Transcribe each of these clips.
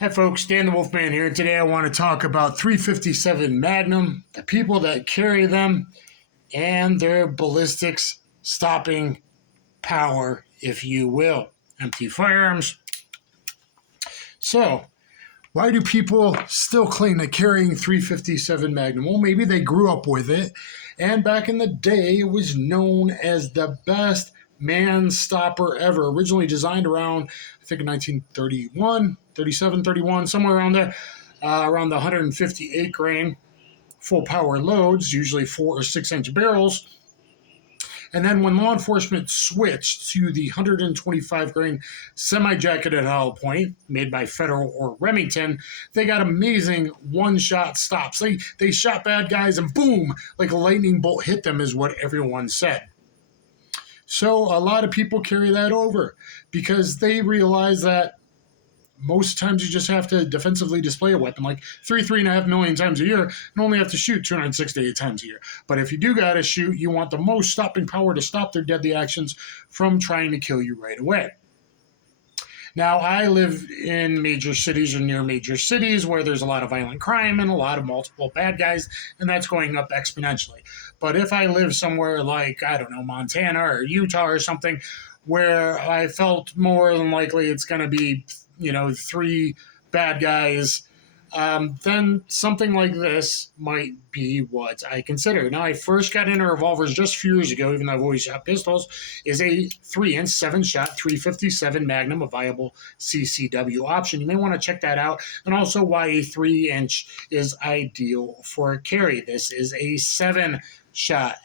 Hi folks, Dan the Wolfman here. Today I want to talk about 357 Magnum, the people that carry them, and their ballistics stopping power, if you will. Empty firearms. So, why do people still claim that carrying 357 Magnum? Well, maybe they grew up with it, and back in the day it was known as the best man stopper ever. Originally designed around, I think in 1931, 37, 31, somewhere around there, around the 158 grain full power loads, usually 4 or 6 inch barrels. And then when law enforcement switched to the 125 grain semi-jacketed hollow point made by Federal or Remington, they got amazing one-shot stops. They shot bad guys and boom, like a lightning bolt hit them is what everyone said. So a lot of people carry that over because they realize that most times you just have to defensively display a weapon like 3.5 million times a year and only have to shoot 268 times a year. But if you do got to shoot, you want the most stopping power to stop their deadly actions from trying to kill you right away. Now, I live in major cities or near major cities where there's a lot of violent crime and a lot of multiple bad guys, and that's going up exponentially. But if I live somewhere like, I don't know, Montana or Utah or something, where I felt more than likely it's going to be 3 bad guys, then something like this might be what I consider. Now, I first got into revolvers just a few years ago, even though I've always shot pistols, is a 3-inch 7-shot 357 Magnum, a viable CCW option. You may want to check that out, and also why a 3-inch is ideal for a carry. This is a 7-shot.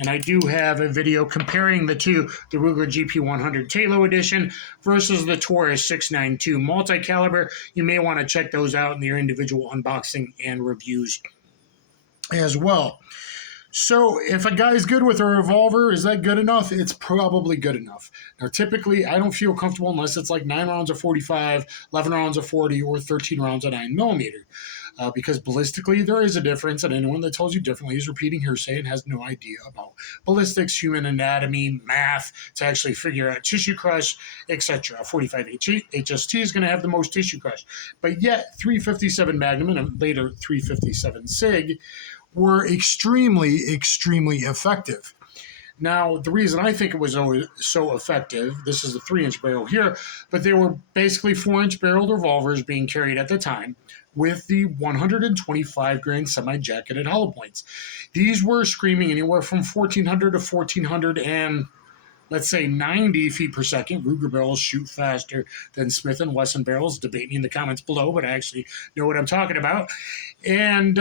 And I do have a video comparing the two, the Ruger GP100 Talo Edition versus the Taurus 692 multi-caliber. You may want to check those out in their individual unboxing and reviews as well. So if a guy's good with a revolver, is that good enough? It's probably good enough. Now, typically, I don't feel comfortable unless it's like 9 rounds of 45, 11 rounds of 40, or 13 rounds of 9mm. Because ballistically, there is a difference, and anyone that tells you differently is repeating hearsay and has no idea about ballistics, human anatomy, math, to actually figure out tissue crush, etc. 45 HST is going to have the most tissue crush. But yet, 357 Magnum and later 357 SIG were extremely, extremely effective. Now, the reason I think it was so effective, this is a 3-inch barrel here, but they were basically 4-inch barreled revolvers being carried at the time with the 125 grain semi-jacketed hollow points. These were screaming anywhere from 1,400 to 1,400 and, let's say, 90 feet per second. Ruger barrels shoot faster than Smith & Wesson barrels. Debate me in the comments below, but I actually know what I'm talking about. And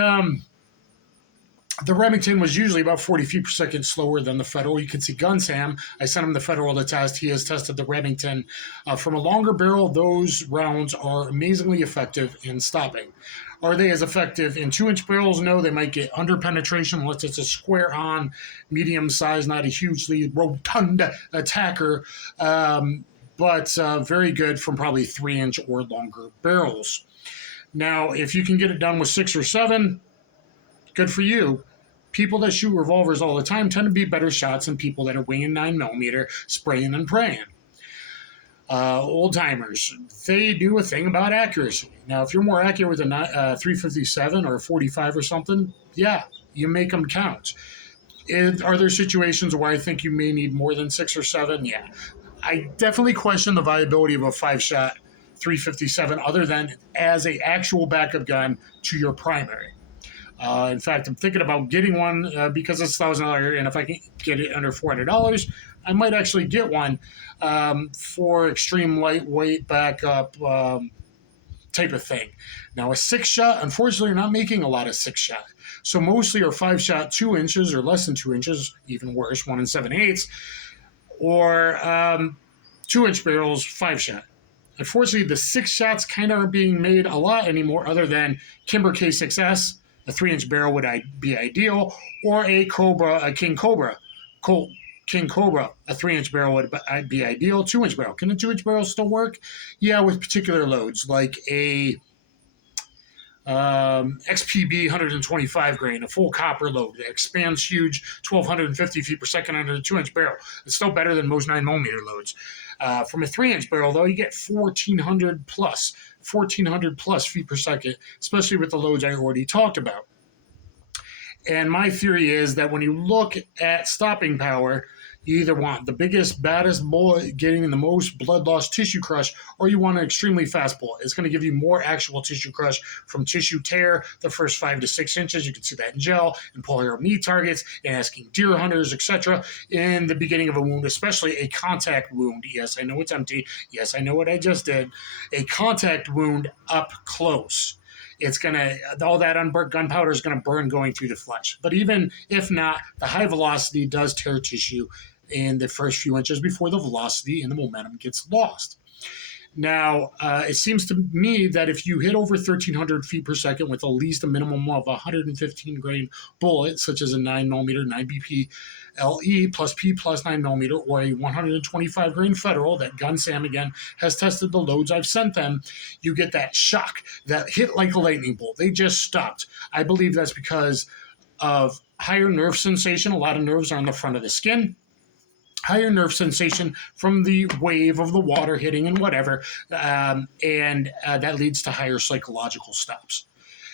the Remington was usually about 40 feet per second slower than the Federal. You can see Gun Sam. I sent him the Federal to test. He has tested the Remington. From a longer barrel, those rounds are amazingly effective in stopping. Are they as effective in 2-inch barrels? No, they might get under penetration unless it's a square-on, medium size, not a hugely rotund attacker, but very good from probably 3-inch or longer barrels. Now, if you can get it done with 6 or 7, good for you. People that shoot revolvers all the time tend to be better shots than people that are winging 9mm, spraying and praying. Old timers, they do a thing about accuracy. Now, if you're more accurate with a 357 or a 45 or something, yeah, you make them count. Are there situations where I think you may need more than 6 or 7? Yeah. I definitely question the viability of a 5-shot 357 other than as an actual backup gun to your primary. In fact, I'm thinking about getting one because it's $1,000, and if I can get it under $400, I might actually get one for extreme lightweight backup type of thing. Now, a 6-shot, unfortunately, you're not making a lot of 6-shot. So mostly are 5-shot 2 inches or less than 2 inches, even worse, 1 7/8, or 2-inch barrels, 5-shot. Unfortunately, the 6 shots kind of aren't being made a lot anymore other than Kimber K6S. A 3-inch barrel would be ideal, or a King Cobra, a 3-inch barrel would be ideal. 2-inch barrel. Can a 2-inch barrel still work? Yeah, with particular loads, like a XPB 125 grain, a full copper load that expands huge, 1,250 feet per second under the 2-inch barrel. It's still better than most 9mm loads. From a 3-inch barrel, though, you get 1,400 plus 1,400 plus feet per second, especially with the loads I already talked about. And my theory is that when you look at stopping power, you either want the biggest, baddest bullet getting the most blood loss tissue crush, or you want an extremely fast bullet. It's going to give you more actual tissue crush from tissue tear the first 5 to 6 inches. You can see that in gel and pull hair meat targets and asking deer hunters, etc. in the beginning of a wound, especially a contact wound. Yes, I know it's empty. Yes, I know what I just did. A contact wound up close. It's going to, all that unburnt gunpowder is going to burn going through the flesh. But even if not, the high velocity does tear tissue in the first few inches before the velocity and the momentum gets lost. Now, it seems to me that if you hit over 1,300 feet per second with at least a minimum of 115 grain bullet, such as a 9mm 9BP LE plus P plus 9mm, or a 125 grain Federal that Gun Sam again has tested the loads I've sent them, you get that shock, that hit like a lightning bolt. They just stopped. I believe that's because of higher nerve sensation. A lot of nerves are on the front of the skin. Higher nerve sensation from the wave of the water hitting and whatever, and that leads to higher psychological stops.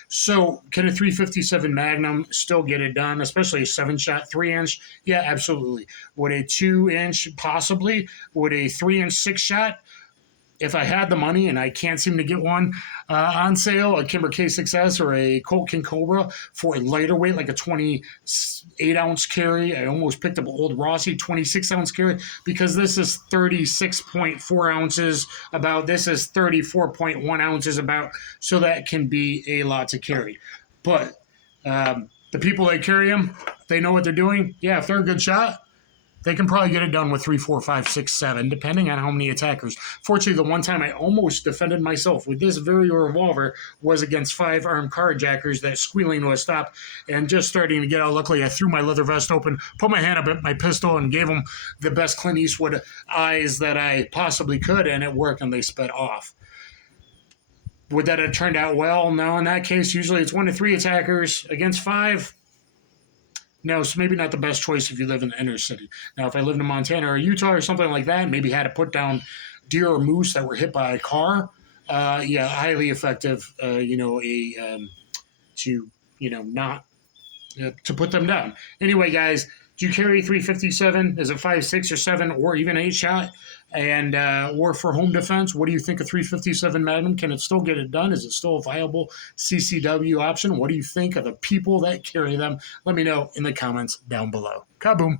So can a 357 Magnum still get it done, especially a 7-shot 3-inch? Yeah, absolutely. Would a 2-inch possibly? Would a 3-inch 6-shot? If I had the money and I can't seem to get one on sale, a Kimber K6S or a Colt King Cobra for a lighter weight, like a 28-ounce carry. I almost picked up an old Rossi 26-ounce carry because this is 36.4 ounces about. This is 34.1 ounces about, so that can be a lot to carry. But the people that carry them, they know what they're doing. Yeah, if they're a good shot, they can probably get it done with 3, 4, 5, 6, 7, depending on how many attackers. Fortunately, the one time I almost defended myself with this very revolver was against 5 armed carjackers that squealing to a stop and just starting to get out. Luckily, I threw my leather vest open, put my hand up at my pistol, and gave them the best Clint Eastwood eyes that I possibly could, and it worked, and they sped off. Would that have turned out well? No, in that case, usually it's 1 to 3 attackers against 5. No, so maybe not the best choice if you live in the inner city. Now, if I lived in Montana or Utah or something like that, maybe had to put down deer or moose that were hit by a car, yeah, highly effective, to put them down. Anyway, guys, do you carry 357? Is it 5, 6, or 7, or even 8-shot? And or for home defense, what do you think of 357 Magnum? Can it still get it done? Is it still a viable CCW option? What do you think of the people that carry them? Let me know in the comments down below. Kaboom.